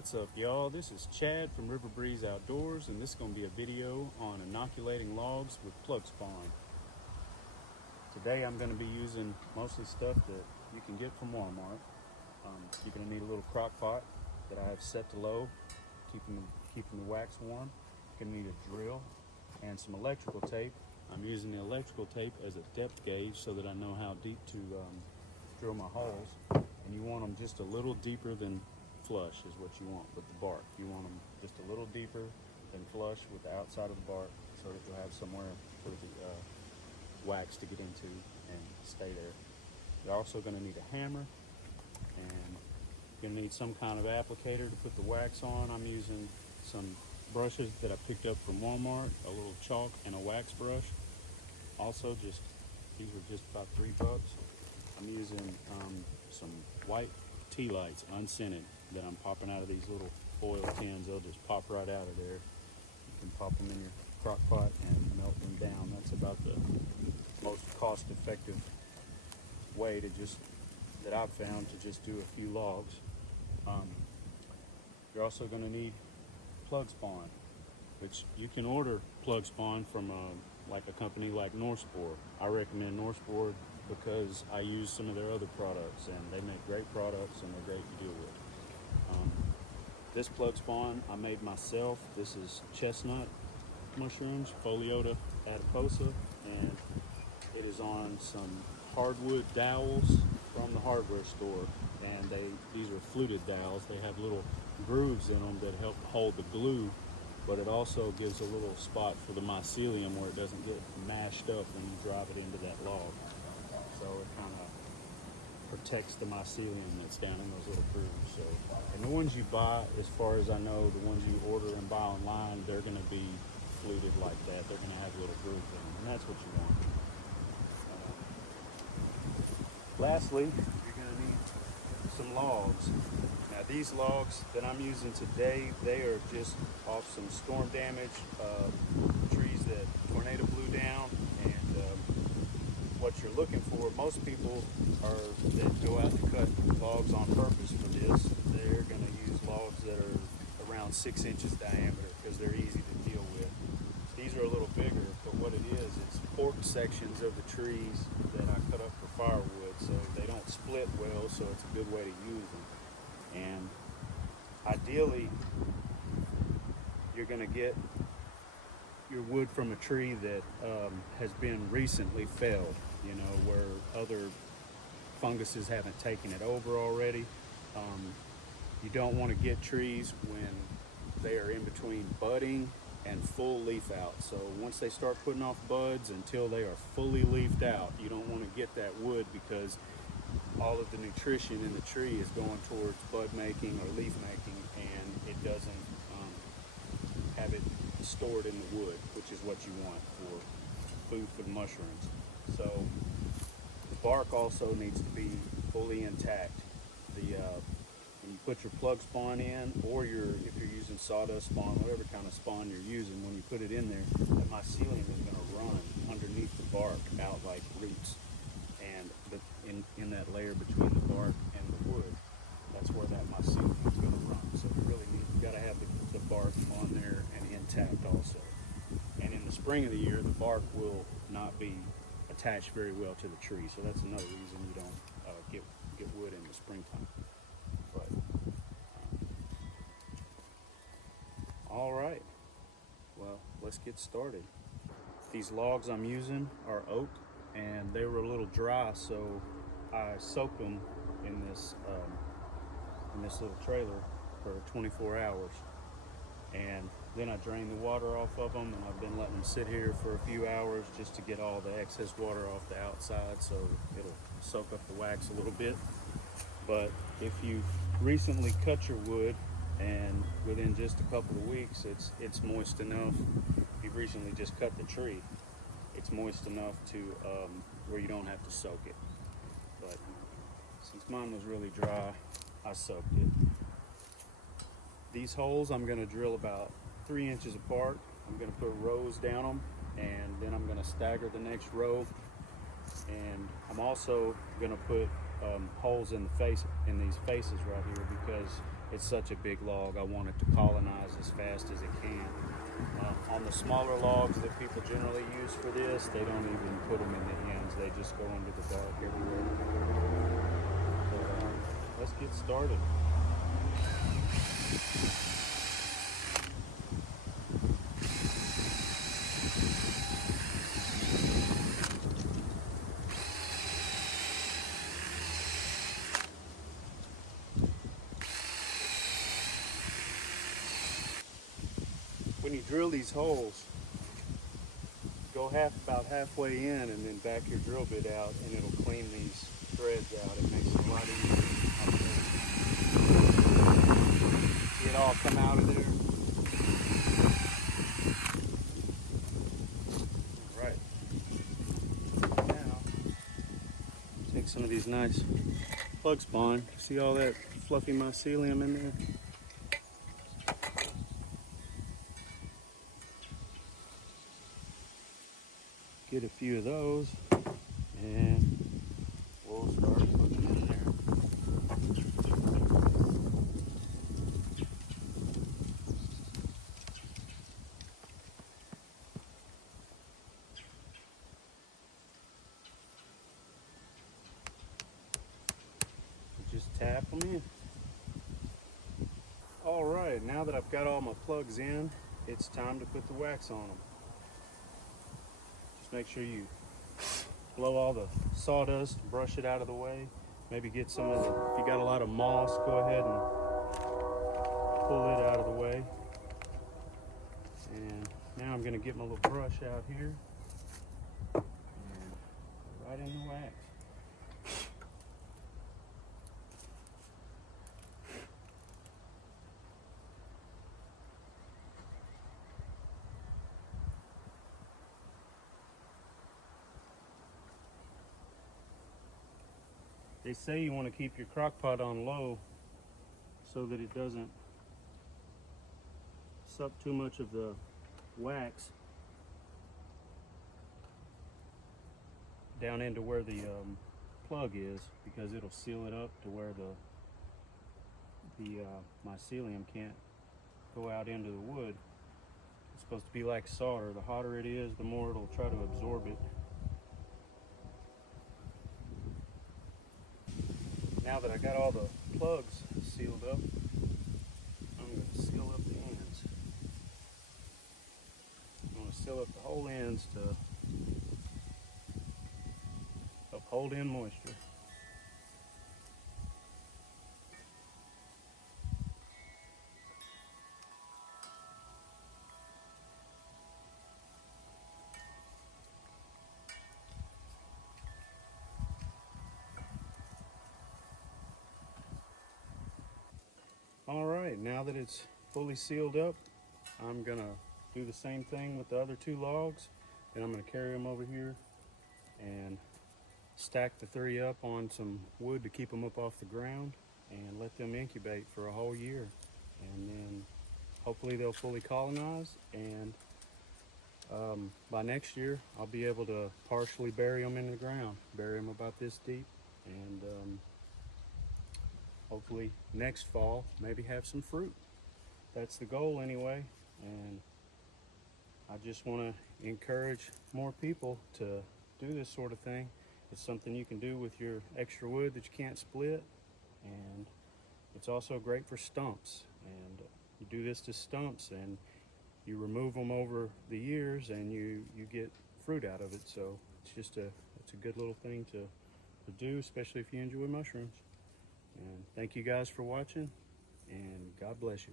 What's up, y'all? This is Chad from River Breeze Outdoors, and this is going to be a video on inoculating logs with plug spawn. Today I'm going to be using mostly stuff that you can get from Walmart. You're going to need a little crock pot that I have set to low, keeping the wax warm. You're going to need a drill and some electrical tape. I'm using the electrical tape as a depth gauge so that I know how deep to drill my holes. And you want them just a little deeper than flush is what you want with the bark. You want them just a little deeper than flush with the outside of the bark so that you'll have somewhere for the wax to get into and stay there. You're also going to need a hammer, and you're going to need some kind of applicator to put the wax on. I'm using some brushes that I picked up from Walmart, a little chalk and a wax brush. Also, these were just about $3. I'm using some white tea lights, unscented, that I'm popping out of these little foil tins. They'll just pop right out of there. You can pop them in your crock pot and melt them down. That's about the most cost-effective way that I've found to just do a few logs. You're also going to need plug spawn, which you can order plug spawn from like a company like Northspore. I recommend Northspore because I use some of their other products, and they make great products and they're great to deal with. This plug spawn I made myself. This is chestnut mushrooms, Foliota adiposa, and it is on some hardwood dowels from the hardware store. And these are fluted dowels. They have little grooves in them that help hold the glue, but it also gives a little spot for the mycelium where it doesn't get mashed up when you drive it into that log. So it kind of protects the mycelium that's down in those little grooves. So, and the ones you buy, as far as I know, the ones you order and buy online, they're going to be fluted like that. They're going to have little grooves in them, and that's what you want. Lastly, you're going to need some logs. Now, these logs that I'm using today, they are just off some storm damage, trees that tornado blew down. And what you're looking for, most people that go out and cut logs on purpose for this, they're going to use logs that are around 6 inches diameter because they're easy to deal with. These are a little bigger, but what it is, it's forked sections of the trees that I cut up for firewood, so they don't split well, so it's a good way to use them. And ideally, you're going to get your wood from a tree that has been recently felled, where other funguses haven't taken it over already. You don't want to get trees when they are in between budding and full leaf out. So once they start putting off buds until they are fully leafed out, you don't want to get that wood because all of the nutrition in the tree is going towards bud making or leaf making, and it doesn't have it stored in the wood, which is what you want for food for the mushrooms. So the bark also needs to be fully intact. When you put your plug spawn in, or if you're using sawdust spawn, whatever kind of spawn you're using, when you put it in there, that mycelium is going to run underneath the bark out like roots. And in that layer between the bark and the wood, that's where that mycelium is going to run. So you got to have the bark on there and intact also. And in the spring of the year, the bark will not be attached very well to the tree. So that's another reason you don't get wood in the springtime. But all right, well, let's get started. These logs I'm using are oak, and they were a little dry, so I soaked them in this little trailer for 24 hours. And then I drained the water off of them, and I've been letting them sit here for a few hours just to get all the excess water off the outside, so it'll soak up the wax a little bit. But if you've recently cut your wood and within just a couple of weeks it's moist enough, if you've recently just cut the tree, it's moist enough to where you don't have to soak it. But since mine was really dry, I soaked it. These holes I'm going to drill about 3 inches apart. I'm going to put rows down them, and then I'm going to stagger the next row. And I'm also going to put holes in these faces right here, because it's such a big log. I want it to colonize as fast as it can. On the smaller logs that people generally use for this, they don't even put them in the ends. They just go into the dark everywhere. But, let's get started. When you drill these holes, go about halfway in and then back your drill bit out, and it'll clean these threads out. It makes it a lot easier. See it all come out of there. All right. Now, take some of these nice plug spawn. See all that fluffy mycelium in there? Get a few of those, and we'll start putting them in there. Just tap them in. All right, now that I've got all my plugs in, it's time to put the wax on them. Make sure you blow all the sawdust, brush it out of the way. Maybe get some of the, if you got a lot of moss, go ahead and pull it out of the way. And now I'm gonna get my little brush out here and right in the wax. They say you want to keep your crock pot on low so that it doesn't suck too much of the wax down into where the plug is, because it'll seal it up to where the mycelium can't go out into the wood. It's supposed to be like solder. The hotter it is, the more it'll try to absorb it. Now that I got all the plugs sealed up, I'm going to seal up the ends. I'm going to seal up the whole ends to help hold in moisture. All right, now that it's fully sealed up, I'm gonna do the same thing with the other two logs, and I'm gonna carry them over here and stack the 3 up on some wood to keep them up off the ground and let them incubate for a whole year. And then hopefully they'll fully colonize, and by next year I'll be able to partially bury them in the ground, bury them about this deep, and hopefully next fall maybe have some fruit. That's the goal anyway, and I just want to encourage more people to do this sort of thing. It's something you can do with your extra wood that you can't split, and it's also great for stumps. And you do this to stumps and you remove them over the years and you get fruit out of it. So it's a good little thing to do, especially if you enjoy mushrooms. And thank you guys for watching, and God bless you.